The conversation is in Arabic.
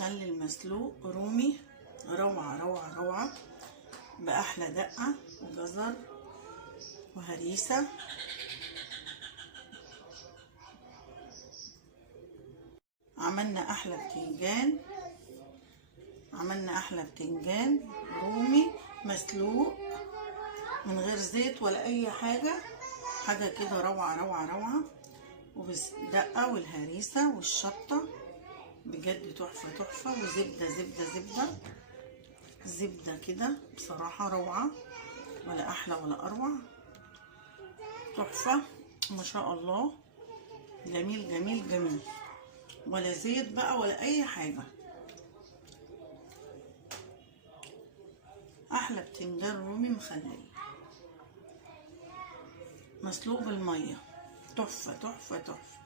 مخلل مسلوق رومي، روعة روعة روعة، بأحلى دقة وجزر وهريسة. عملنا أحلى بتنجان رومي مسلوق من غير زيت ولا أي حاجة كده روعة روعة روعة، وبالدقة والهريسة والشطة، بجد تحفة تحفة. وزبدة زبدة زبدة زبدة كده بصراحة روعة، ولا أحلى ولا أروع، تحفة ما شاء الله، جميل جميل جميل، ولا زيت بقى ولا أي حاجة. أحلى بتنجان رومي مخلل مسلوق بالمية، تحفة تحفة تحفة.